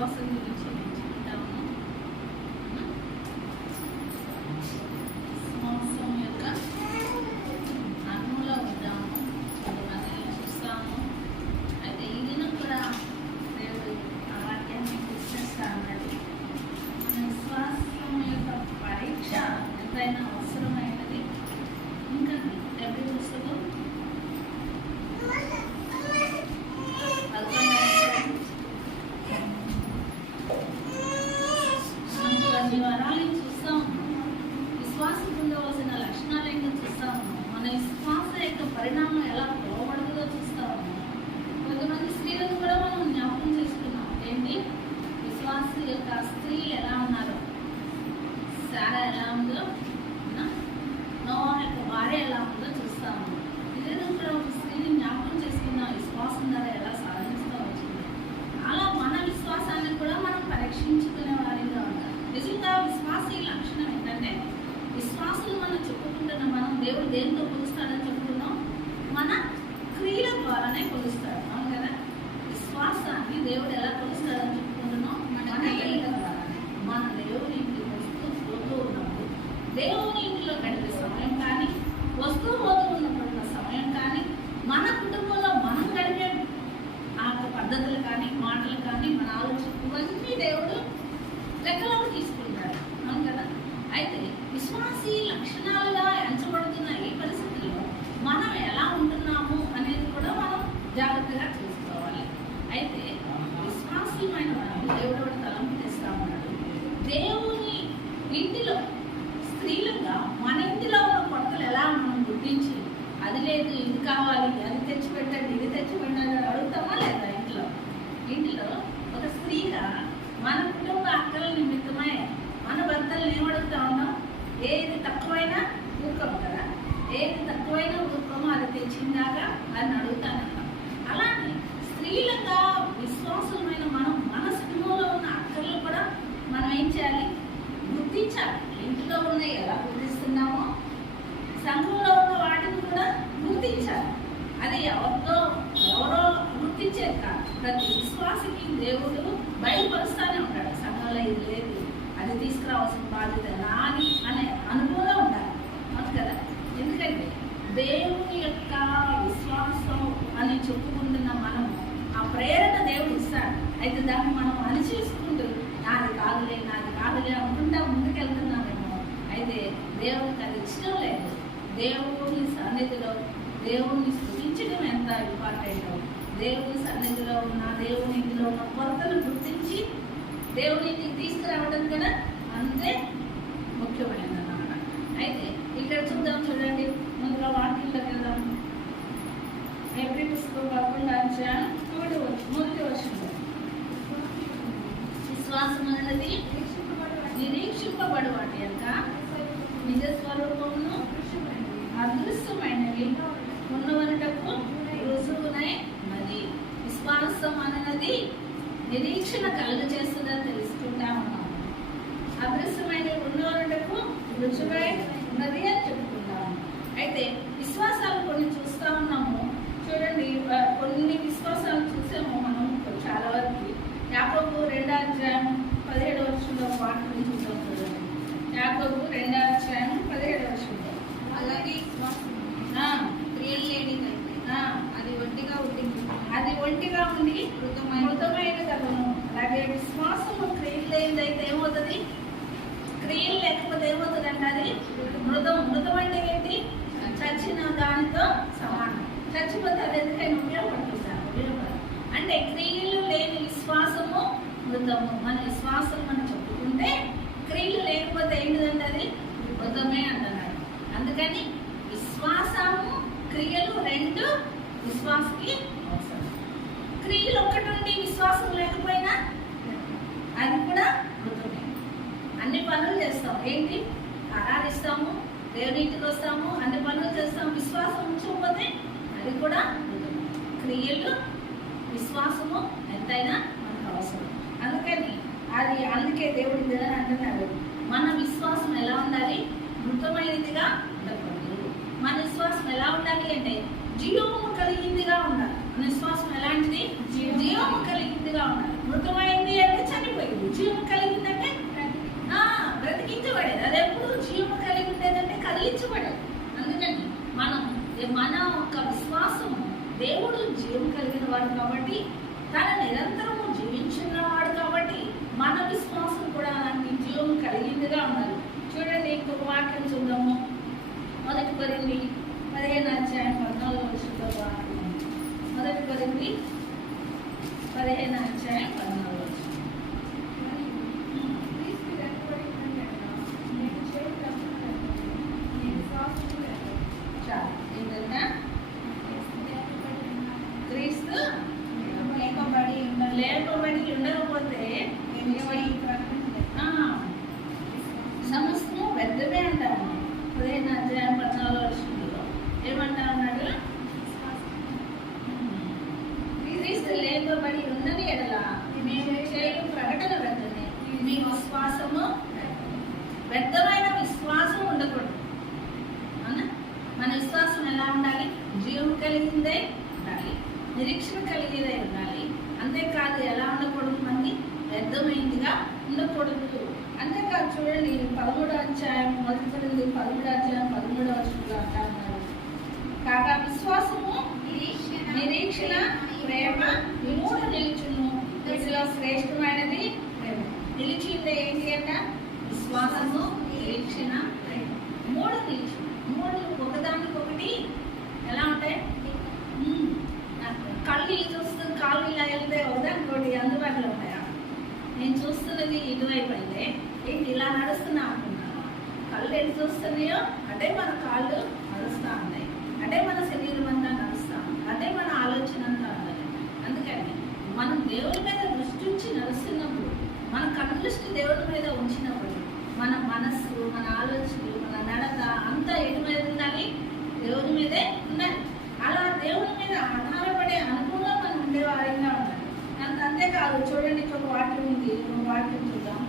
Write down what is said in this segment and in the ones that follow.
విశ్వాసం గురించి నేను చెప్తాను. విశ్వాసం యొక్క అర్థంలో ఉంటాము, కొంతమంది చూస్తాము. అయితే ఈ దినం కూడా దేవుడు ఆ వాక్యాన్ని గుర్తిస్తా అన్నది మన విశ్వాసం యొక్క పరీక్ష ఎంతైనా అవసరమైనది. ఇంకా ఎవరి పుస్తకం వరాలను చూస్తా ఉన్నాం, విశ్వాసం ఉండవలసిన లక్షణాలను చూస్తా ఉన్నాం, మన విశ్వాస యొక్క పరిణామం ఎలా పోబడుతుందో చూస్తా ఉన్నాం. కొంతమంది స్త్రీలను కూడా మనం జ్ఞాపకం చేసుకున్నాం. ఏంటి విశ్వాస యొక్క స్త్రీ ఎలా ఉన్నారో, సారా ఎలా ఉందో, నోవా యొక్క భార్య ఎలా ఉందో చూస్తా ఉన్నాం. ఇదే కూడా ఒక స్త్రీని జ్ఞాపకం చేసుకున్నాం, విశ్వాసం ద్వారా ఎలా సాధిస్తూ వచ్చింది. అలా మన విశ్వాసాన్ని కూడా మనం పరీక్షించుకునే వారిగా ఉండాలి. నిజంగా విశ్వాసీ లక్షణం ఏంటంటే, విశ్వాసులు మనం చెప్పుకుంటున్న మనం దేవుడు దేనితో కొలుస్తాడని చెప్పుకున్నాం, మన క్రియల ద్వారానే కొలుస్తాడు. అవును కదా, విశ్వాసాన్ని దేవుడు ఎలా కొలుస్తాడని చెప్పుకుంటున్నాం, మన క్రియల ద్వారానే. మన దేవుని ఇంటికి వస్తూ పోతూ ఉన్నప్పుడు, దేవుని ఇంటిలో గడిపే సమయం కానీ, వస్తూ పోతూ ఉన్నప్పుడు సమయం కానీ, మన కుటుంబంలో మనం గడిపే ఆ పద్ధతులు కానీ, మాటలు కానీ, మన ఆలోచన, ఇవన్నీ దేవుడు లెక్కలోకి తీసుకుంటాడు. అవును కదా. అయితే విశ్వాసీ లక్షణాలుగా ఎంచబడుతున్న ఈ పరిస్థితుల్లో మనం ఎలా ఉంటున్నాము అనేది కూడా మనం జాగ్రత్తగా చూసుకోవాలి. అయితే విశ్వాసమైన వాళ్ళు దేవుడు తలంపు తెస్తా ఉన్నాడు. దేవుని ఇంటిలో స్త్రీలుగా మన ఇంటిలో ఉన్న కొరతలు ఎలా మనం గుర్తించి, అది లేదు ఇది కావాలి, అది తెచ్చిపెట్టండి, ఇది తెచ్చిపెట్టండి అని అడుగుతామా లేదా? ఇంటిలో ఒక స్త్రీగా మన కుటుంబ అక్కల నిమిత్తమై మన భర్తలను ఏమడుగుతా ఉన్నాం, ఏది తక్కువైనా ఊరుకోము కదా, ఏది తక్కువైనా ఊరుకోమో అది తెచ్చిందాకా అని అడుగుతానన్నాం. అలానే స్త్రీలుగా విశ్వాసమైన మనం మన కుటుంబంలో ఉన్న అక్కర్లు కూడా మనం ఏం చేయాలి, గుర్తించాలి. ఇంట్లో ఉన్న ఎలా గుర్తిస్తున్నామో సంఘంలో ఉన్న వాటిని కూడా గుర్తించాలి. అది ఎవరో గుర్తించేది కాదు. ప్రతి విశ్వాసకి దేవుడు బయలుపరుస్తానే ఉంటాడు. సంఘంలో ఇది లేదు, అది తీసుకురావాల్సిన బాధ్యత నాని అనే అనుభవంలో ఉండాలి. అవును కదా. ఎందుకంటే దేవుని యొక్క విశ్వాసం అని చెప్పుకుంటున్న మనము ఆ ప్రేరణ దేవుడు ఇస్తాడు. అయితే దాన్ని మనం అణిచేసుకుంటూ నాది కాదులే అనుకుంటా ముందుకెళ్తున్నామేమో. అయితే దేవునికి అది ఇష్టం లేదు. దేవుని సన్నిధిలో దేవుణ్ణి స్తుతించడం ఎంత ఇంపార్టెంటో, దేవుని సన్నిధిలో ఉన్న దేవుని ఇంటిలో ఉన్న కొరతలు గుర్తించి దేవుని ఇంటికి తీసుకురావడం కూడా అంతే ముఖ్యమైనదన్నమాట. అయితే ఇక్కడ చూడండి, ముందుగా వాక్యంలోకి వెళ్దాం. ఎవ్రీ పుస్తకం 11 వర్షంలో విశ్వాసం అనేది నిరీక్షింపబడు వాటి యొక్క నిజ స్వరూపమును అదృశ్యమైనవి ఉన్నవనటకు రుజువునై ఉన్నది. విశ్వాసం అన్నది నిరీక్షణ కలుగ చేస్తుందని తెలుసుకుంటా ఉన్నాము. అదృశ్యమైనవి ఉన్నవనటకు రుజువై ఉన్నది అని చెప్పుకుంటాము. అయితే విశ్వాసాలు కొన్ని చూస్తూ ఉన్నాము. చూడండి, కొన్ని విశ్వాసాలు చూసాము మనం చాలా వరకు. యాకోబు 2:17 వాటిని చూద్దాం. చూడండి, యాకోబు 2:17 అలాగే క్రియలు లేనిదైతే అది ఒంటిగా ఉండి మృతమైన కథను. అలాగే విశ్వాసము క్రియలు లేనిదైతే ఏమవుతుంది? క్రియలు లేకపోతే ఏమవుతుంది అంటే అది మృతం అంటే ఏంటి? చచ్చిన దానితో సమానం. చచ్చిపోతే అది ఎందుకైనా ఉపయోగపడుతుంది. అంటే క్రియలు లేని విశ్వాసము మృతము. మన విశ్వాసం మనం చెప్పుకుంటే క్రియలు లేకపోతే ఏంటిదంటే అది మృతమే అంటున్నాడు. అందుకని విశ్వాసము క్రియలు రెండు విశ్వాసకి అవసరం. క్రియలు ఒక్కటి ఉండి విశ్వాసం లేకపోయినా అది కూడా మృతమే. అన్ని పనులు చేస్తాం, ఏంటి ఆరాధిస్తాము, దేవుని ఇంటికి వస్తాము, అన్ని పనులు చేస్తాము. విశ్వాసం ఉంచకపోతే అది కూడా మృతమే. క్రియలు విశ్వాసము ఎంతైనా మనకు అవసరం. అందుకే దేవుడు ఇదని అంటున్నాడు, మన విశ్వాసం ఎలా ఉండాలి? మృతమైనదిగా ఉండకూడదు. మన విశ్వాసం ఎలా ఉండాలి అంటే జీవము కలిగిందిగా ఉండాలి. మన విశ్వాసం ఎలాంటిది? జీవము కలిగిందిగా ఉండాలి. మృతమైంది అంటే ఉన్నవాడు కాబట్టి, తను నిరంతరము జీవించున్నవాడు కాబట్టి మన విశ్వాసం కూడా అలాంటి జీవం కలిగిందిగా ఉండాలి. చూడండి, ఇంకొక వాక్యం చూద్దాము. 1 కొరింథీ 15:14 వాక్యం. 1 కొరింథీ 15:14. ఏంటంటే క్రీస్తు లేపబడి ఉండకపోతే సమస్తము వ్యర్థమే అంటాము. 15:14 ఏమంటా ఉన్నాడు? క్రీస్తు లేపబడి ఉన్నది ఎడల మేము చేయు ప్రకటన వ్యర్థమే. మీ విశ్వాసము వ్యర్థమైన విశ్వాసం ఉండకూడదు. అవునా? మన విశ్వాసం ఎలా ఉండాలి? జీవం కలిగిందే ఉండాలి, నిరీక్షణ కలిగేదే ఉండాలి. అంతేకాదు ఎలా ఉండకూడదు? మంది వ్యర్థమైందిగా ఉండకూడదు. అంతేకాదు చూడండి, 13వ అధ్యాయం 1 కొరింథీ 13వ అధ్యాయం 13వ వచనంలో అంటా ఉన్నారు, కాగా విశ్వాసము నిరీక్షణ ప్రేమ ఈ 3 నిలిచును, వీటిలో శ్రేష్టమైనది ప్రేమ. నిలిచిందే ఏంటి అంట? విశ్వాసము, నిరీక్షణ, ప్రేమ. 3 నిలిచి 3 ఒకదానికొకటి ఎలా ఉంటాయి? కళ్ళు ఇలా చూస్తూ కాళ్ళు ఇలా వెళ్తే ఒకదానికోటి అందుబాటులో ఉంటాయా? నేను చూస్తున్నది ఇటువైపు అయితే ఏంటి ఇలా నడుస్తున్నా అనుకున్నాను. కళ్ళు ఎటు చూస్తున్నాయో అదే మన కాళ్ళు నడుస్తూ ఉన్నాయి, అదే మన శరీరం అంతా నడుస్తూ ఉంది, అదే మన ఆలోచన అంతా ఉన్నది. అందుకని మనం దేవుడి మీద దృష్టి ఉంచి నడుస్తున్నప్పుడు, మన కనుదృష్టి దేవుడి మీద ఉంచినప్పుడు మన మనస్సు, మన ఆలోచనలు, మన నడత అంతా ఎటు మీద ఉండాలి? దేవుడి మీదే ఉండాలి. అలా దేవుడి మీద ఆధారపడే అనుభవంలో మనం ఉండేవారంగా ఉండాలి. అంతేకాదు చూడండి, ఒక వాక్యం ఉంది, ఒక వాక్యం చూద్దాం.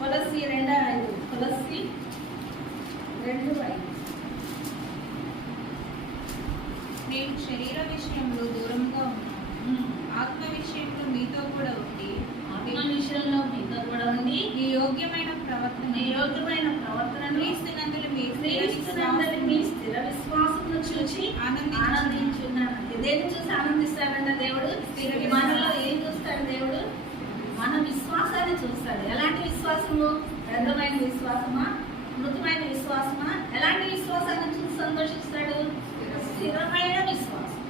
కొలస్సీ 2:5. కొలస్సీ 2:5. మేము శరీర విషయంలో దూరంగా ఉన్నాము, ఆత్మ విషయంలో మీతో కూడా ఉండి, ఆత్మ విషయంలో మీతో కూడా ఉండి మీ యోగ్యమైన ప్రవర్తనను క్రీస్తునందలి మీ స్థిర విశ్వాసమును చూచి ఆనందించున్నాను. దేన్ని చూసి ఆనందిస్తాడంట దేవుడు? మనలో ఏం చూస్తాడు దేవుడు? మన విశ్వాసాన్ని చూస్తాడు. ఎలాంటి విశ్వాసము? వ్యర్థమైన విశ్వాసమా? మృతమైన విశ్వాసమా? ఎలాంటి విశ్వాసాన్ని చూసి సంతోషిస్తాడు? స్థిరమైన విశ్వాసం.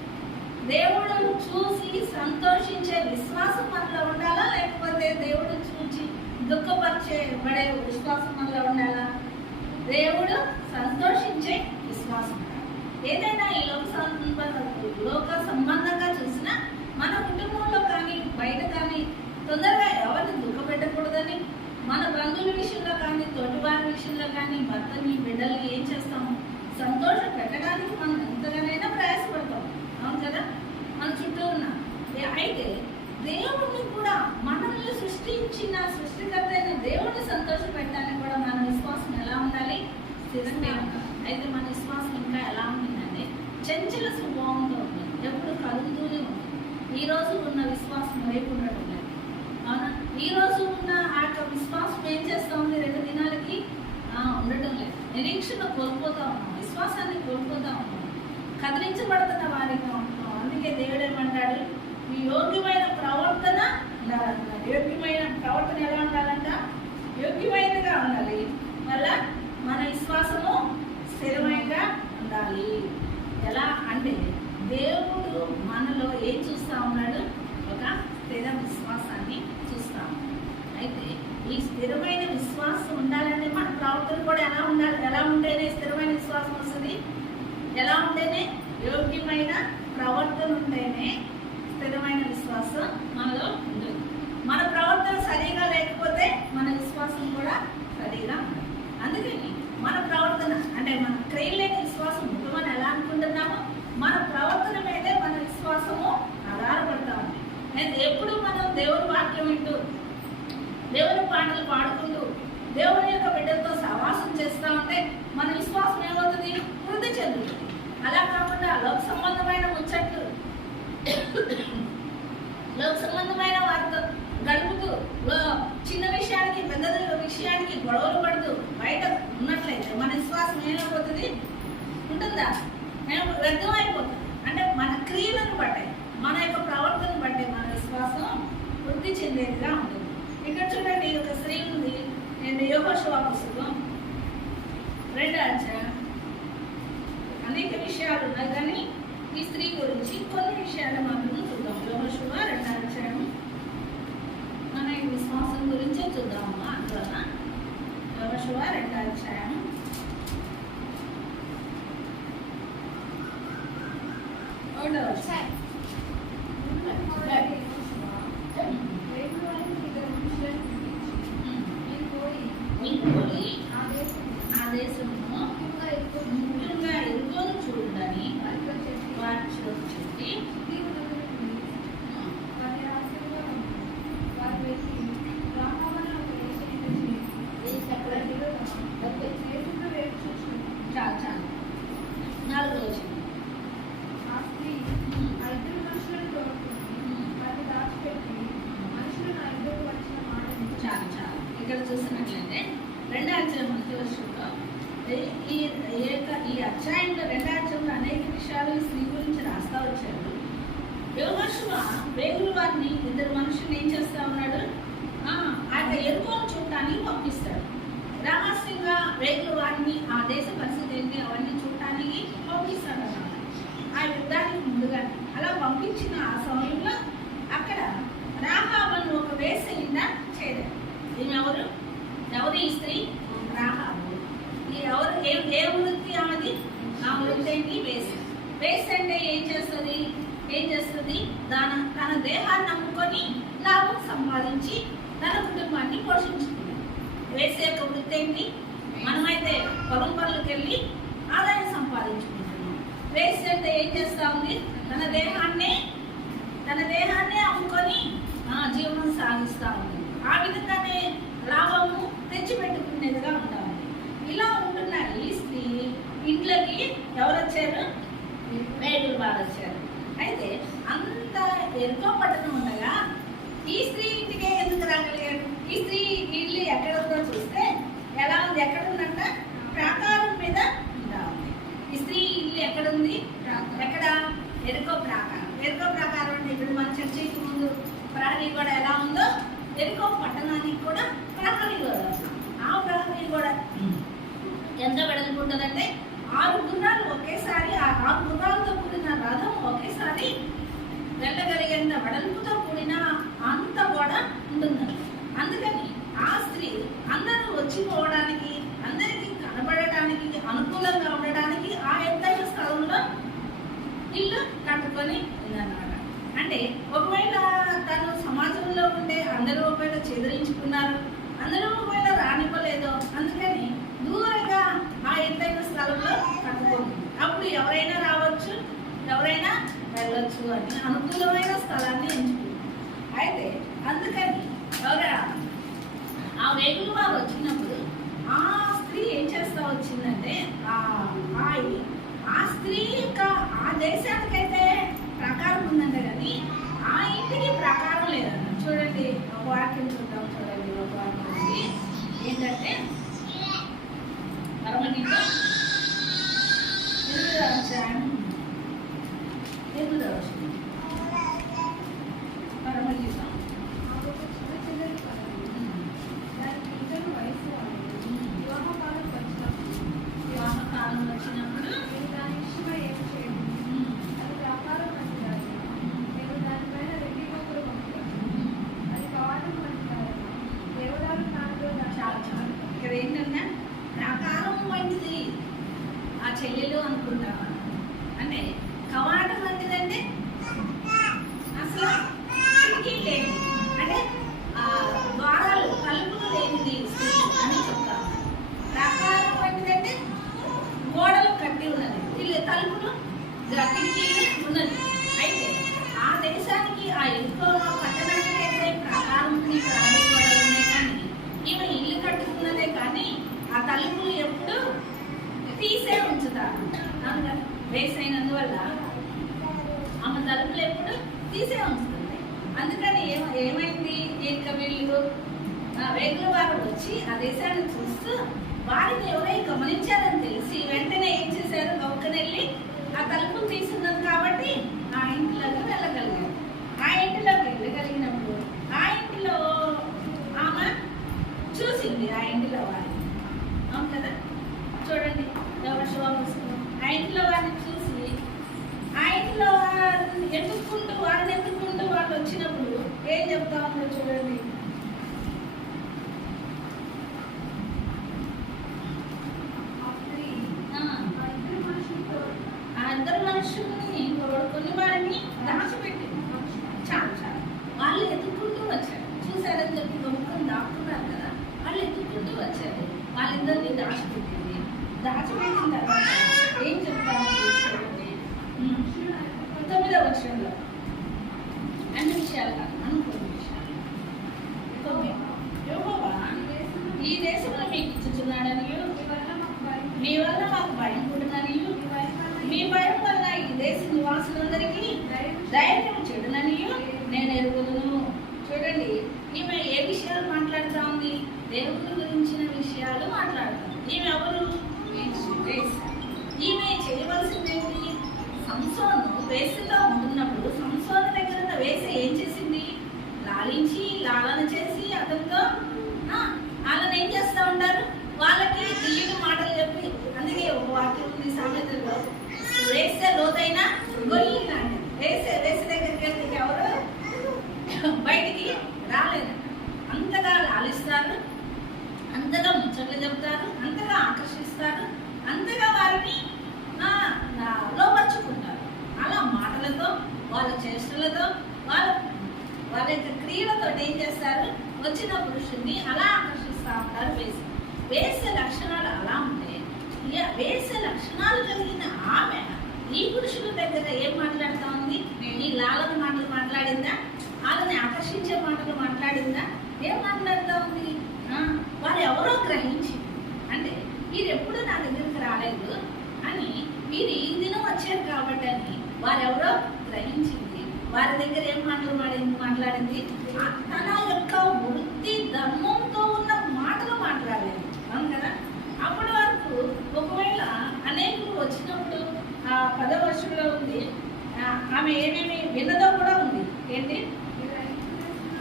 దేవుడు చూసి సంతోషించే విశ్వాసం మనలో ఉండాలా, లేకపోతే దేవుడు చూసి దుఃఖపరిచే విశ్వాసం మనలో ఉండాలా? దేవుడు సంతోషించే విశ్వాసం. ఏదైనా ఈ లోక సంబంధంగా చూసినా మన కుటుంబంలో కానీ బయట కానీ తొందరగా ఎవరిని దుఃఖపెట్టకూడదని, మన బంధువుల విషయంలో కానీ తోటివారి విషయంలో కానీ భర్తని బిడ్డల్ని ఏం చేస్తాము? సంతోష పెట్టడానికి మనం ఎంతగానైనా ప్రయాసపడతాం. అవును కదా? మన చుట్టూ ఉన్న అయితే దేవుడిని కూడా, మనల్ని సృష్టించిన సృష్టికర్త అయిన దేవుడిని సంతోష పెట్టడానికి కూడా మన విశ్వాసం ఎలా ఉండాలి? స్థిరంగా ఉండాలి. అయితే మన విశ్వాసం ఇంకా ఎలా ఉంటుందంటే చంచల స్వభావంతో ఉంటుంది, ఎప్పుడు కలుగుతూనే ఉంటుంది. ఈ రోజు ఉన్న విశ్వాసం రేపు ఉండడం లేదు. అవునా? ఈ రోజు ఉన్న ఆ విశ్వాసం ఏం చేస్తూ ఉంది? 2 దినాలకి ఉండటం లేదు. నిరీక్షణ కోల్పోతా ఉన్నాం, విశ్వాసాన్ని కోల్పోతా ఉన్నాం, కదిలించబడుతున్న వారిగా ఉంటున్నాం. అందుకే దేవుడు ఏమంటాడు? మీ యోగ్యమైన ప్రవర్తన ఉండాలంటారు. యోగ్యమైన ప్రవర్తన ఎలా ఉండాలంట? యోగ్యమైనదిగా ఉండాలి. మళ్ళా మన విశ్వాసము స్థిరమైనగా ఉండాలి. ఎలా అంటే దేవుడు మనలో ఏం చూస్తా ఉన్నాడు? ఒక స్థిర విశ్వాసాన్ని చూస్తాము. అయితే ఈ స్థిరమైన విశ్వాసం ఉండాలంటే మన ప్రవర్తన కూడా ఎలా ఉండాలి? ఎలా ఉంటేనే స్థిరమైన విశ్వాసం వస్తుంది? ఎలా ఉంటేనే? యోగ్యమైన ప్రవర్తన ఉంటేనే స్థిరమైన విశ్వాసం మనలో ఉంటుంది. మన ప్రవర్తన సరిగా లేకపోతే మన విశ్వాసం కూడా సరిగా ఉండదు. అందుకని మన ప్రవర్తన అంటే మన క్రియలు లేని విశ్వాసం ఉంటుందని ఎలా అనుకుంటున్నామో మన ప్రవర్తన మీదే మన విశ్వాసము ఆధారపడతా ఉంది. అయితే ఎప్పుడు మనం దేవుని వాక్యం వింటూ, దేవుని పాటలు పాడుకుంటూ, దేవుని యొక్క బిడ్డలతో సహవాసం చేస్తూ ఉంటే మన విశ్వాసం ఏమవుతుంది? వృద్ధి చెందుతుంది. అలా కాకుండా లోక సంబంధమైన ముచ్చట్లు, లోక సంబంధమైన వారితో గడుపుతూ, చిన్న విషయానికి పెద్ద విషయానికి గొడవలు పడుతూ బయట ఉన్నట్లయితే మన విశ్వాసం ఏమైపోతుంది? ఉంటుందా? వ్యర్థమైపోతుంది. అంటే మన చెందేదిగా ఉంటుంది. ఇక్కడ చూడండి, ఒక స్త్రీ ఉంది. నేను యెహోషువ పుస్తకం 2వ అధ్యాయం. అనేక విషయాలు ఉన్నాయి, కానీ ఈ స్త్రీ గురించి కొన్ని విషయాలు మాత్రం చూద్దాం. యెహోషువ 2వ అధ్యాయం. మన ఈ విశ్వాసం గురించే చూద్దాము. అందువల్ల యెహోషువ 2వ అధ్యాయం 1వ వచనం. ఆ దేశమును ముఖ్యంగా ఎరుగోను చూడని వారి చెప్పి చాలు చాలు 4వ వచనం. చాలు చాలు. ఇక్కడ చూసినట్లయితే 2వ అధ్యాయం 1వ వచనంలో ఈ అధ్యాయంలో 2వ అధ్యాయంలో అనేక విషయాలు ఈ స్త్రీ గురించి రాస్తా వచ్చాడు. యెహోషువ వేగుల వారిని 2 మనుషులు ఏం చేస్తా ఉన్నాడు, ఆయన ఎరుకోను చూడటానికి పంపిస్తాడు. రహస్యంగా వేగుల వారిని ఆ దేశ పరిస్థితి ఏంటి అవన్నీ చూడటానికి పంపిస్తాడు అన్నమాట. ఆ యుద్ధానికి ముందుగా అలా పంపించిన ఆ సమయంలో అక్కడ రాహాబను ఒక వేశ్యయింట చేరారు. ఈమె ఎవరు ఈ స్త్రీ? రాహాబు. ఈ ఎవరు ఏ వృత్తి ఆమెది? ఆ వృత్తి ఏంటి? వేశ్య. వేశ్య అంటే ఏం చేస్తుంది? తన దేహాన్ని నమ్ముకొని లాభం సంపాదించి తన కుటుంబాన్ని పోషించుకుంది. వేశ్య యొక్క వృత్తి ఏంటి? మనమైతే పొలం పనులకు వెళ్ళి ఆదాయం సంపాదించుకుంటున్నాం. వేశ్య అంటే ఏం చేస్తా ఉంది? తన దేహాన్నే అమ్ముకొని జీవనం సాగిస్తూ ఉంది. ఆ విధంగానే లాభము తెచ్చిపెట్టుకునేదిగా ఉండాలి. ఇలా ఉంటున్న ఈ స్త్రీ ఇంట్లోకి ఎవరు వచ్చారు? వేగుల వారు వచ్చారు. అయితే అంత ఎరుకో పట్టణం ఉండగా ఈ స్త్రీ ఇంటికే ఎందుకు రాగలిగారు? ఈ స్త్రీ ఇల్లు ఎక్కడ ఉందో చూస్తే ఎలా ఉంది? ఎక్కడ ఉందంట? ప్రాకారం మీద ఉందా ఉంది. ఈ స్త్రీ ఇల్లు ఎక్కడుంది? ఎక్కడ? ఎరుకో ప్రాకారం. ఎరుకో ప్రాకారం అంటే ఇప్పుడు మన చర్చికి ముందు ప్రహరీ కూడా ఎలా ఉందో ఎరుకో పట్టణానికి కూడా ప్రహరీ కూడా. ఆ ప్రహరీ కూడా ఎంత వెడల్పు ఉంటుందంటే 6 గుర్రాలు ఒకేసారి, ఆ 6 గుర్రాలతో కూడిన రథం ఒకేసారి వెళ్ళగలిగేంత వెడల్పుతో కూడిన అంత కూడా ఉంటుంది. అందుకని ఆ స్త్రీ అందరూ వచ్చిపోవడానికి, అందరికీ కనబడటానికి, అనుకూలంగా ఉండడానికి ఆ ఎత్తైన స్థలంలో ఇల్లు కట్టుకొని ఉందన్నమాట. అంటే ఒకవేళ తను సమాజంలో ఉంటే అందరూ ఒకవేళ చెదిరించుకున్నారు, అందరూ ఒకవేళ రానివ్వలేదు, అందుకని దూరంగా ఆ ఎత్తైన స్థలంలో కట్టుకుంది. అప్పుడు ఎవరైనా రావచ్చు, ఎవరైనా వెళ్ళొచ్చు అని అనుకూలమైన స్థలాన్ని ఎంచుకుంది. అయితే అందుకని ఆ వేగుల వారు వచ్చినప్పుడు ఆ స్త్రీ ఏం చేస్తా వచ్చిందంటే ఆ స్త్రీ యొక్క ఆ దేశానికైతే ప్రకారం ఉందంటే కానీ ఆ ఇంటికి ప్రకారం లేదన్న. చూడండి, ఒక వాక్యం చూద్దాం. చూడండి, ఒక వాక్యం ఏంటంటే పరమగీతం 8వ అధ్యాయం 8వ వచనం. పరమగీతం వివాహకాలం వచ్చినప్పుడు ఇక్కడ ఏంటంటే ప్రాకారం వంటిది ఆ చెల్లెలు అనుకుంటావా అంటే కవాటం వంటిదంటే అసలు కిటికీ లేదు, అంటే ద్వారాలు కలుపులు లేనిది అని చెప్తాను. ప్రాకారం వంటిదంటే గోడలు కట్టి ఉన్నది, ఇల్లు తలుపులు కిటికీలు ఉన్నది. అయితే ఆ దేశానికి ఆ ఎక్కువ పట్టణానికి అయితే ప్రాకారం ప్రారంభపడాలి ఉన్నాయి, కానీ ఈమె ఇల్లు కట్టుకున్నదే కానీ ఆ తలుపులు ఎప్పుడు తీసే ఉంచుతారు. వేసైనందువల్ల ఆమె తలుపులు ఎప్పుడు తీసే ఉంచుతుంది. అందుకని ఏమైంది? ఇంకా వీళ్ళు వేగుల వారు వచ్చి ఆ దేశాన్ని చూస్తూ వారిని ఎవరై గమనించారని తెలిసి వెంటనే ఏం చేశారు? గౌకనెళ్ళి ఆ తలుపులు తీసుకున్నది కాబట్టి ఆ ఇంట్లోకి వెళ్ళగలిగారు. ఆ ఇంట్లోకి వెళ్ళగలిగినప్పుడు ఆ ఇంటిలో చెప్తా ఉన్నాడు చూడండి. ఆ ఇద్దరు మనుషుల్ని కొన్ని వారిని దాచిపెట్టి చాలు చాలు వాళ్ళు ఎత్తుక్కుంటూ వచ్చారు. చూసారని చెప్పి గొప్పని దాక్కున్నారు కదా, వాళ్ళు ఎత్తుక్కుంటూ వచ్చారు. వాళ్ళిద్దరిని దాచిపెట్టింది. దాచిపెట్టిన తర్వాత ఏం చెప్తాను చూడండి. 9వ వచనంలో అన్ని విషయాలు కాదు, అనుకోని విషయాలు. యెహోవా ఈ దేశంలో మీకు ఇచ్చుచున్నాడని, మీ వల్ల మాకు భయం పుట్టునని, మీ భయం వల్ల ఈ దేశ నివాసులందరికీ ధైర్యం చెడునని నేను ఎరుగుదును. చూడండి, ఈమె ఏ విషయాలు మాట్లాడుతూ ఉంది? దేవుని గురించిన విషయాలు మాట్లాడుతాం. ఈమె ఎవరు? ఈమె చేయవలసిందేంటి? సంసోను వేసతో ఉంటున్నప్పుడు సంసోను దగ్గర ఉన్న వేస ఏం చేసింది? లాలించి లాలన చేసి అతనితో వాళ్ళని ఏం చేస్తూ ఉంటారు? వాళ్ళకి తెలియని మాటలు చెప్పి, అందుకే ఒక వాక్యం ఉంది సామెతల్లో, వేసే లోతైన గొయ్యి లాంటిది. వేసే దగ్గరికి వెళ్తే ఎవరు బయటికి రాలేదంట. అంతగా లాలిస్తారు, అంతగా ముచ్చట్లు చెప్తారు, అంతగా ఆకర్షిస్తారు, అంతగా వారిని లోపరుచుకుంటారు. అలా మాటలతో, వాళ్ళ చేష్టలతో, వాళ్ళ యొక్క క్రియలతో ఏం చేస్తారు? వచ్చిన పురుషుల్ని అలా ఆకర్షిస్తూ ఉంటారు. వేసే లక్షణాలు అలా ఉంటే, వేసే లక్షణాలు కలిగిన ఆమె ఈ పురుషుల దగ్గర ఏం మాట్లాడుతూ ఉంది? ఈ లాలన మాటలు మాట్లాడిందా? వాళ్ళని ఆకర్షించే మాటలు మాట్లాడిందా? ఏం మాట్లాడుతూ ఉంది? వారు ఎవరో గ్రహించి, అంటే వీరు ఎప్పుడు నా దగ్గరికి రాలేదు అని, వీరు ఈ దినం వచ్చారు కాబట్టి అని వారెవరో గ్రహించింది. వారి దగ్గర ఏం మాట్లాడింది? తన యొక్క వృత్తి ధర్మంతో ఉన్న మాటలు మాట్లాడలేదు. అవును కదా? అప్పటి వరకు ఒకవేళ అనేకులు వచ్చినప్పుడు 10వ వర్షంలో ఉంది, ఆమె ఏమేమి విన్నదో కూడా ఉంది. ఏంటి?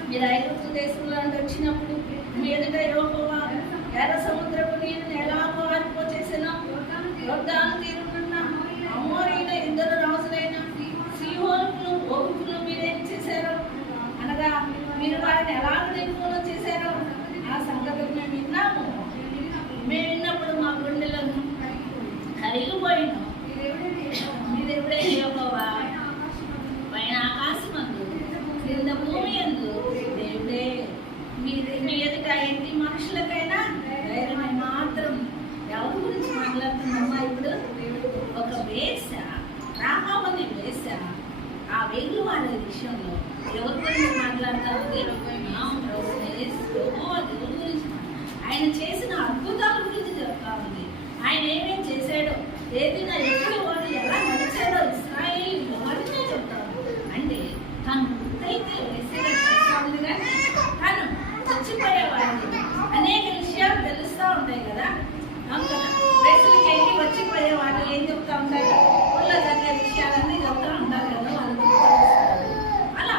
మీరు ఐగుప్తు దేశంలో వచ్చినప్పుడు మీ ఎదుట యెహోవా ఎర్ర సముద్రపు నీరుని ఎలాగో ఆరిపోచేసిన, యొర్దాను తీరునున్న అమోరీయుల ఇద్దరు రాజులైన సీహోనును ఓగును మీరేం చేశారో, అనగా మీరు వారిని ఎలాగ నిర్మూలన చేశారో ఆ సంగతులు మేము విన్నాము. మేము విన్నప్పుడు మా గుండెలను కరిగిపోయినాం. మీరు ఎప్పుడైనా యెహోవా పైన ఆకాశమందు క్రింద భూమి యందు దేవుడే. మీ ఎదుట ఎన్ని మనుషులకైనా ధైర్యమై మాత్రం. ఎవరి గురించి మాట్లాడుతుందమ్మా ఇప్పుడు? ఒక వేస, రాహాబు అనే వేస, ఆ వేగులు వారి విషయంలో ఎవరి గురించి మాట్లాడుతూ ఉంది? దేవుడి గురించి, ఆయన చేసిన అద్భుతాల గురించి చెప్తా ఉంది. ఆయన ఏమేం చేశాడో, ఏదైనా ఎప్పుడు వాడు ఎలా నడిచాడో ఇశ్రాయేలు వారినే చెప్తాడు. అంటే తను పూర్తయితే వేసేగా చేస్తా ఉంది, కానీ తను చచ్చిపోయేవాడిని అనేక విషయాలు తెలుస్తూ ఉంటాయి కదా. అవును కదా? వేసులకి వెళ్ళి వచ్చిపోయే వాళ్ళు ఏం చెప్తా ఉంటారు? ఊళ్ళో జరిగే విషయాలన్నీ చెప్తూ ఉంటారు కదా వాళ్ళకి. అలా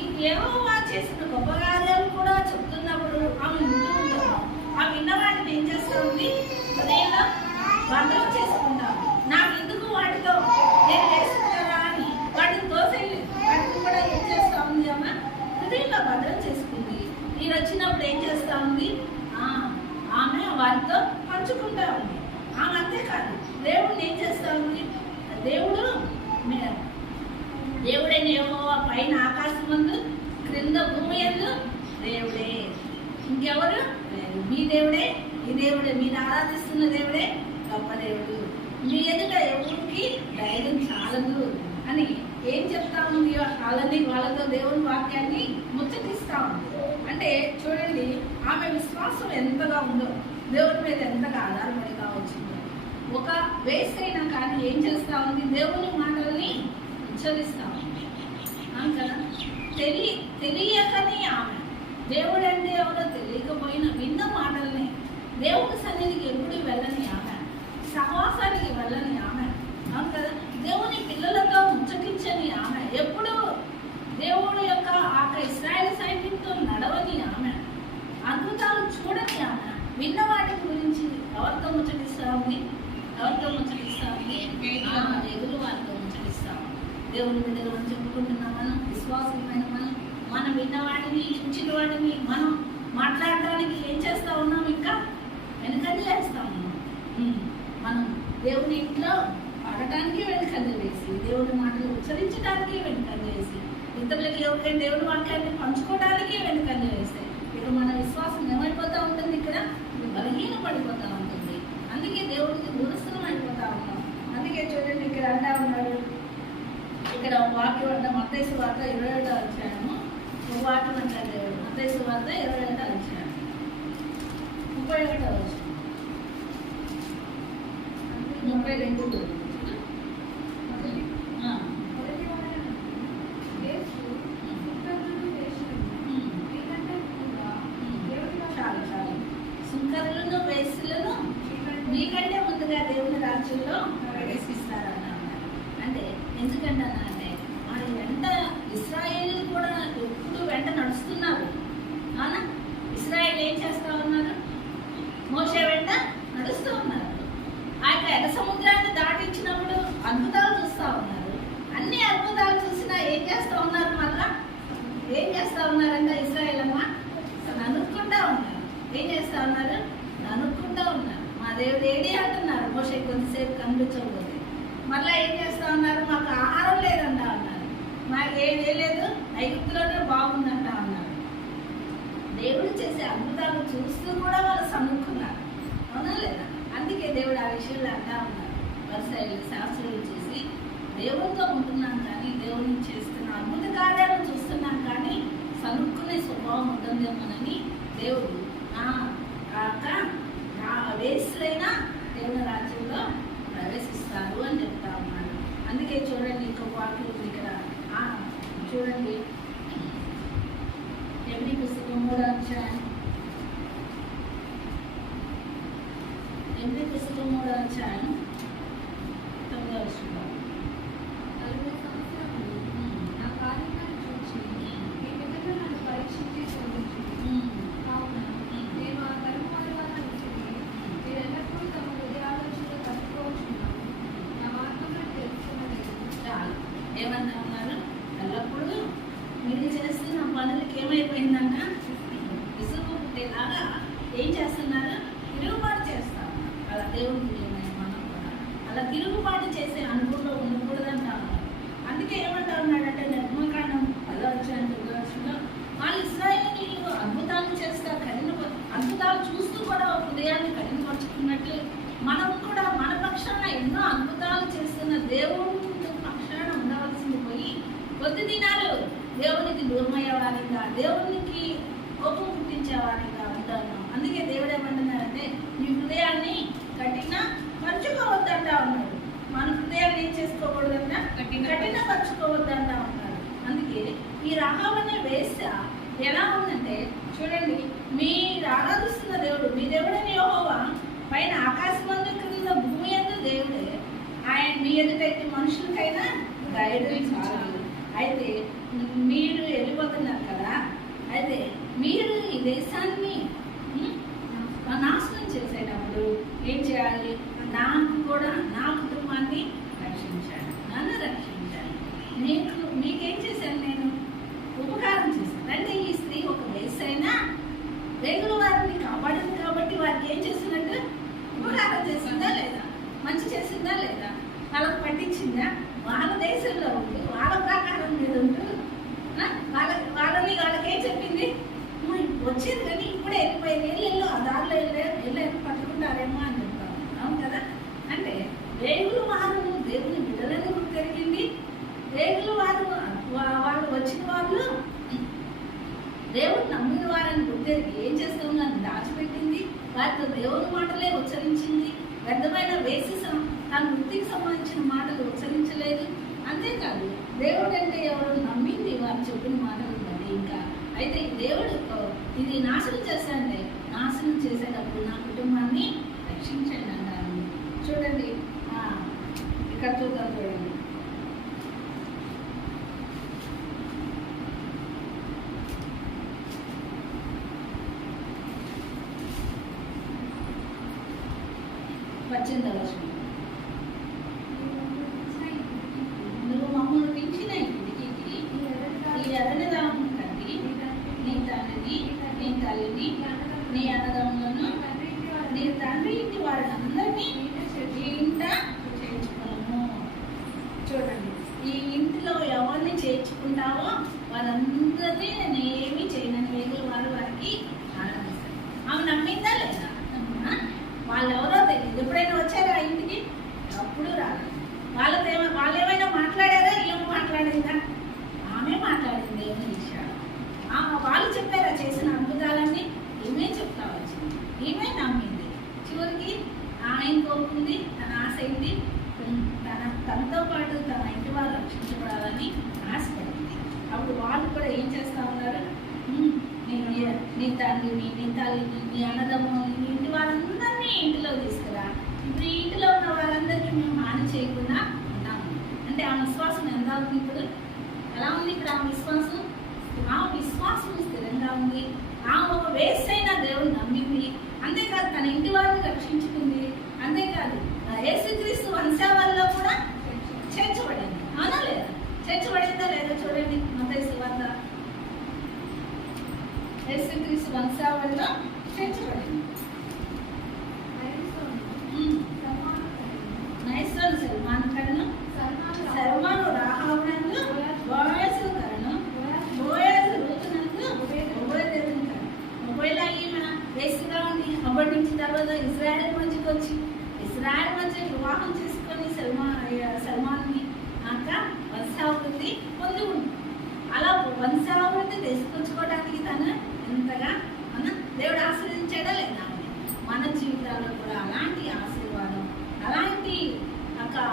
ఈ యెహోవా చేసిన గొప్ప కార్యాలు కూడా చెప్తున్నప్పుడు ఆమె వింటూ ఉంటారు. ఆ విన్న వాటిని ఏం చేస్తూ ఉంది? హృదయంలో భద్రం చేసుకుంటాం. నాకు ఎందుకు వాటితో నేను వేసుకుంటారా అని వాటిని తోసేయలేదు. వాటిని కూడా ఏం చేస్తా ఉంది? అమ్మ హృదయంలో భద్రం చేసుకుంది. మీరు వచ్చినప్పుడు ఏం చేస్తా ఉంది? ఆమె వారితో పంచుకుంటా ఉంది. ఆమె అంతేకాదు, దేవుడిని ఏం చేస్తా ఉంది? దేవుడైన యెహోవా పైన ఆకాశమందు క్రింద భూమి యందు దేవుడే. ఇంకెవరు లేరు. మీ దేవుడే, ఈ దేవుడే, మీరు ఆరాధిస్తున్న దేవుడే గొప్ప దేవుడు. మీ ఎదుట ఎవరికి ధైర్యం చాలదు అని ఏం చెప్తా ఉంది? వాళ్ళతో దేవుని వాక్యాన్ని ముచ్చటిస్తా ఉంది. అంటే చూడండి, ఆమె విశ్వాసం ఎంతగా ఉందో, దేవుని మీద ఎంతగా ఆధారపడి కావచ్చిందో. ఒక వేసైనా కానీ ఏం చేస్తా ఉంది? దేవుని మాటల్ని ఉచ్చరిస్తా ఉంది. కదా? తెలియకని ఆమె దేవుడు అంటే ఎవరో తెలియకపోయినా విన్న మాటల్ని, దేవుడి సన్నిధికి ఎప్పుడు వెళ్ళని ఆమె, సహవాసానికి వెళ్ళని ఆమె, అవును కదా? దేవుని పిల్లలతో ముచ్చటించని ఆమె, ఎప్పుడు దేవుడు యొక్క ఇశ్రాయేలు సైన్యంతో నడవని ఆమె, అద్భుతాలు చూడని ఆమె, విన్న వాటి గురించి ఎవరితో ముచ్చటిస్తా ఉంది? ఎదురు వారితో ముచ్చటిస్తాము. దేవుని బిడ్డలు మనం చెప్పుకుంటున్నాం. మనం విశ్వాసమైన మనం విన్న వాటిని దేవుడిని మనం మాట్లాడడానికి ఏం చేస్తా ఉన్నాం? ఇంకా వెనుకంజ వేస్తా ఉన్నాం. మనం దేవుని ఇంట్లో పాడటానికి వెనుకంజ వేసి, దేవుని మాటలు ఉచ్చరించడానికి వెనుకంజ వేసి, ఇతరులకి ఎవరికైనా దేవుని వాక్యాన్ని పంచుకోవడానికి వెనుకంజ వేస్తే ఇక మన విశ్వాసం ఏమైపోతూ ఉంటుంది? ఇక్కడ బలహీన పడిపోతూ ఉంటుంది. అందుకే దేవుడికి దూరస్థలం అయిపోతా ఉన్నాం. అందుకే చూడండి, ఇక్కడ అంటా ఉన్నాడు, ఇక్కడ వాక్యం అంటే మత్తయి సువార్త 27వ అధ్యాయము ఒక వాక్యం అంటారు దేవుడు. మత్తయి సువార్త 27వ అధ్యాయం 31వ వచనం 32. చాలు చాలు. సుంకరులను వేసులను మీకంటే ముందుగా దేవుని రాజ్యంలో ప్రవేశిస్తారని అన్నారు. అంటే ఎందుకంటానా అంటే వాళ్ళ వెంట ఇశ్రాయేలు కూడా ఎప్పుడు వెంట నడుస్తున్నారు. అవునా? ఇశ్రాయేల్ ఏం చేస్తా ఉన్నారు? మోషే వెంట నడుస్తూ ఉన్నారు. ఆ యొక్క ఎర్ర సముద్రాన్ని దాటించినప్పుడు అద్భుతాలు చూస్తూ ఉన్నారు. అన్ని అద్భుతాలు చూసినా ఏం చేస్తూ ఉన్నారు? మళ్ళా ఏం చేస్తూ ఉన్నారంటే ఇశ్రాయేల్ అమ్మ ననుక్కుంటా ఉన్నారు. ఏం చేస్తా ఉన్నారు? ననుక్కుంటా ఉన్నారు. మా దేవుడు ఏడి అంటున్నారు. మోషే కొద్దిసేపు కనిపించకపోతే మళ్ళీ ఏం చేస్తా ఉన్నారు? మాకు ఆహారం లేదంటా ఉన్నారు. మాకు ఏదే లేదు, ఐగుప్తులోనే బాగుందంటా ఉన్నారు. దేవుడు చేసే అద్భుతాలు చూస్తూ కూడా వాళ్ళు సనుక్కున్నారు. అవునా లేదా? అందుకే దేవుడు ఆ విషయంలో అంటా ఉన్నారు. పరిసయ్యులు శాస్త్రులు చేసి దేవునితో ఉంటున్నాం కానీ, దేవుని చేస్తున్న అద్భుత కార్యాలను చూస్తున్నాం కానీ సనుక్కునే స్వభావం ఉంటుందేమోనని దేవుడు వేసులైనా దేవుని రాజ్యంలో ప్రవేశిస్తారు అని చెప్తా ఉన్నాడు. అందుకే చూడండి, ఇంకొక వాక్యం ఉంది ఇక్కడ. చూడండి, ఎబ్రీ పుస్తకం 3వ అధ్యాయం, ఎబ్రీ పుస్తకం 3వ అధ్యాయం 9వ వచనం. ఏమన్నా ఉన్నారు? ఎల్లప్పుడూ మీరు చేస్తున్న పనులకి ఏమైపోయిందంట? విసుగు పుట్టేలాగా ఏం చేస్తున్నారు? తిరుగుబాటు చేస్తా ఉన్నారు. అలా దేవుడికి ఏమైనా మనం కూడా అలా తిరుగుబాటు చేసే అనుభవంలో ఉండకూడదంట ఉన్నారు. అందుకే ఏమంటా ఉన్నాడంటే నిర్మకాండం 10వ అధ్యాయం 9వ వచనంలో వాళ్ళు ఇశ్రాయేలీయులు అద్భుతాలు చేస్తా అద్భుతాలు చూస్తూ కూడా హృదయాన్ని కఠినపరుచుకున్నట్లు మనం కూడా మన పక్షాన ఎన్నో అద్భుతాలు చేస్తున్న దేవుడు పక్షాన ఉండవలసింది పోయి కొద్ది దినాలు దేవునికి దూరమయ్యే వారిగా, దేవునికి కోపం పుట్టించే వారిగా ఉంటాను. అందుకే దేవుడు ఏమంటున్నారంటే నీ హృదయాన్ని కఠినపరచుకోవద్దంటా ఉన్నాడు. మన హృదయాన్ని ఏం చేసుకోకూడదంట? కఠినపరచుకోవద్దంటా ఉన్నాడు. అందుకే ఈ రాహాబనే వేశ్య ఎలా ఉందంటే చూడండి, మీరు ఆరాధిస్తున్న దేవుడు, మీ దేవుడని యెహోవా పైన ఆకాశమందు క్రింద భూమి యందు దేవుడే. ఆయన మీ ఎదుటైతే మనుషులకైనా ధైర్యం చాలు. అయితే మీరు వెళ్ళిపోతున్నారు కదా, అయితే మీరు ఈ దేశాన్ని నాశనం చేసేటప్పుడు ఏం చేయాలి? నాకు కూడా నా కుటుంబాన్ని రక్షించాలి, నన్ను రక్షించాలి. మీకేం చేశాను? నేను ఉపకారం చేశాను. అంటే ఈ స్త్రీ ఒక వయసు అయినా వేగుల వారిని కాపాడింది కాబట్టి వారికి ఏం చేసినట్టు? ఉపకారం చేసిందా లేదా? మంచి చేసిందా లేదా? వాళ్ళకు పట్టించిందా? వాళ్ళ దేశంలో ఉండి వాళ్ళ ప్రకారం మీద ఉంటూ వాళ్ళకేం చెప్పింది? వచ్చింది కానీ ఇప్పుడే వెళ్ళిపోయింది, ఇల్లు ఆ దారిలో వెళ్ళి పట్టుకుంటారేమో అని చెప్తాను. అవును కదా? అంటే వేగులు వారు దేవుని బిడ్డలని గుర్తెరిగింది. వేగులు వారు వాళ్ళు వచ్చిన వాళ్ళు దేవుడు నమ్మిన వారని గుర్తెరిగి ఏం చేస్తుందని దాచిపెట్టింది. వారితో దేవుని మాటలే ఉచ్చరించింది. వ్యర్థమైన వేసేసం తన వృత్తికి సంబంధించిన మాటలు ఉచ్చరించలేదు. అంతేకాదు దేవుడు అంటే ఎవరు నమ్మింది వారు చెప్పిన మాటలు బట్టి. ఇంకా అయితే దేవుడు ఇది నాశనం చేస్తాంటే నాశనం చేసేటప్పుడు నా కుటుంబాన్ని రక్షించండి అన్నారు. చూడండి, ఇక్కడ చూద్దాం. చూడండి, నువ్వు మమ్మల్ని పెంచిన ఇంటికి ఈ ఎర్రని దాహం కట్టి నీ తనని వారందరినీ నేను ఏమీ చేయనని వేగుల వారు వారికి ఆనందిస్తాను. ఆమె నమ్మిందా లేదా? వాళ్ళు ఎవరో తెలియదు. ఎప్పుడైనా వచ్చారా ఇంటికి? అప్పుడు రాలేదు. వాళ్ళు ఏమైనా మాట్లాడారా? ఏం మాట్లాడిందా? ఆమె మాట్లాడింది దేవుని విషయాలు. వాళ్ళు చెప్పారా చేసిన అద్భుతాలన్నీ? ఈమె చెప్తా వచ్చింది. ఈమె నమ్మింది. చివరికి ఆయన కోరుకుంది, తన ఆశ ఏంటి? తనతో పాటు తన ఇంటి వాళ్ళు రక్షించబడాలని ఆశపడింది. అప్పుడు వాళ్ళు కూడా ఏం చేస్తా ఉన్నారు? నీ తండ్రిని, నీ తల్లిని, నీ అన్నదమ్ము, నీ ఇంటి వాళ్ళందరినీ ఇంటిలో తీసుకురా. ఇప్పుడు ఈ ఇంటిలో ఉన్న వాళ్ళందరికీ మేము హాని చేయకుండా ఉన్నాము అంటే ఆ విశ్వాసం ఎంత ఉంది? ఇప్పుడు ఎలా ఉంది? ఇప్పుడు ఆ విశ్వాసం స్థిరంగా ఉంది. ఒక వేసైన దేవుడు నమ్మింది. అంతేకాదు తన ఇంటి వారిని రక్షించుకుంది. అంతేకాదు యేసుక్రీస్తు వంశావళిలో కూడా చేర్చబడింది. అవునా లేదా? చేర్చబడిందా లేదా? చూడండి మత్తయి సువార్త. యేసుక్రీస్తు వంశావళిలో చేర్చబడింది. నైసోన్ సల్మాన్ కను, సల్మాను రాహాబునందు, బోయజు కను, బోయజు రూతునందు, ఒబేదెదోను కను. ఒకవేళ ఈమె వేసుగా ఉంది, అప్పటి నుంచి తర్వాత ఇజ్రాయెల్ మధ్యకి వచ్చి ఇజ్రాయెల్ మధ్య వివాహం చేసుకొని సల్మాన్ని వంశాభివృద్ధి పొంది ఉంది. అలా వంశాభివృద్ధి తీసుకొచ్చుకోవడానికి తను ఎంతగా దేవుడు ఆశీర్వదించాడా లేదా? మన జీవితాల్లో కూడా అలాంటి ఆశీర్వాదం, అలాంటి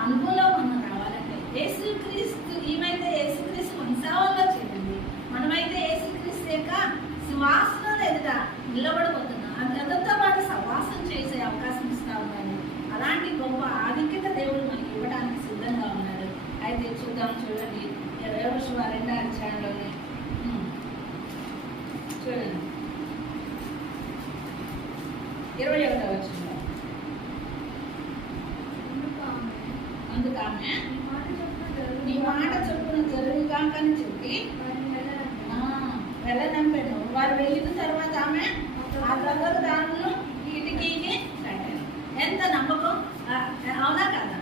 అనుభవం మనం రావాలంటే యేసుక్రీస్తు, ఈమైతే యేసుక్రీస్తు వంశావళిలో చేరింది. మనమైతే యేసుక్రీస్తు యొక్క సువాసన ఎదుట నిలబడిపోతున్నాం. అందరితో పాటు సహవాసం చేసే అవకాశం ఇస్తా ఉన్నాడు. అలాంటి గొప్ప ఆధిక్యత దేవుడు మనకి ఇవ్వడానికి సిద్ధంగా ఉన్నాడు. అయితే చూద్దాం. చూడండి 22వ అధ్యాయంలోనే చూడండి 21వ వచనంలో, అందుకు ఆమె నీ మాట చొప్పున జరుగుగాకని చెప్పి వెళ్ళనంపాను. వారు వెళ్ళిన తర్వాత ఆమె ఆ దగ్గర దారులను కిటికీకి కట్టాను. ఎంత నమ్మకం! అవునా కదా?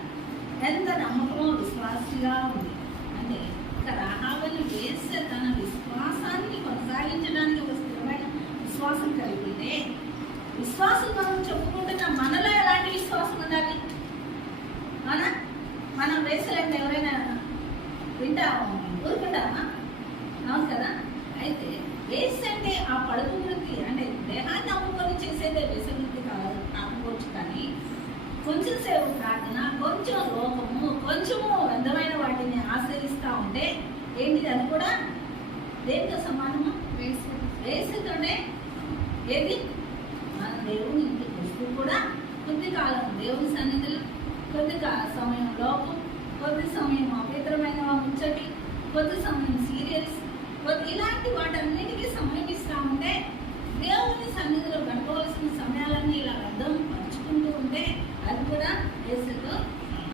ఎంత నమ్మకం, విశ్వాసంగా ఉంది. అంటే ఒక రాహాబుని వేస్తే తన విశ్వాసాన్ని కొనసాగించడానికి ఒక స్థిరమైన విశ్వాసం కలిగితే, విశ్వాసం మనం చెప్పుకుంటున్న మనలో ఎలాంటి విశ్వాసం ఉండాలి? మనం వేసలేంటే ఎవరైనా వింటామా? ఊరుకుంటామా? అవును కదా? అయితే వేస్ట్ అంటే ఆ పడుపు వృత్తి, అంటే దేహాన్ని నమ్ముకొని చేసేదే వేస వృత్తి కాకపోవచ్చు. కానీ కొంచెం సేపు ప్రార్థన, కొంచెం లోకము, కొంచెము అందమైన వాటిని ఆశ్రయిస్తూ ఉంటే ఏంటిది? అది కూడా దేనితో సమానము? వేసేతోనే. ఏది? మన దేవుని ఇంటికి వస్తూ కూడా కొద్ది కాలం దేవుని సన్నిధిలో, కొద్ది సమయం లోకం, కొద్ది సమయం అపవిత్రమైన ముచ్చటి, కొద్ది సమయం సీరియల్స్, ఇలాంటి వాటన్నిటికీ సమయం ఇస్తా ఉంటే, దేవుని సన్నిధిలో గడపవలసిన సమయాలన్నీ ఇలా అర్థం పరుచుకుంటూ ఉంటే అది కూడా యేసుతో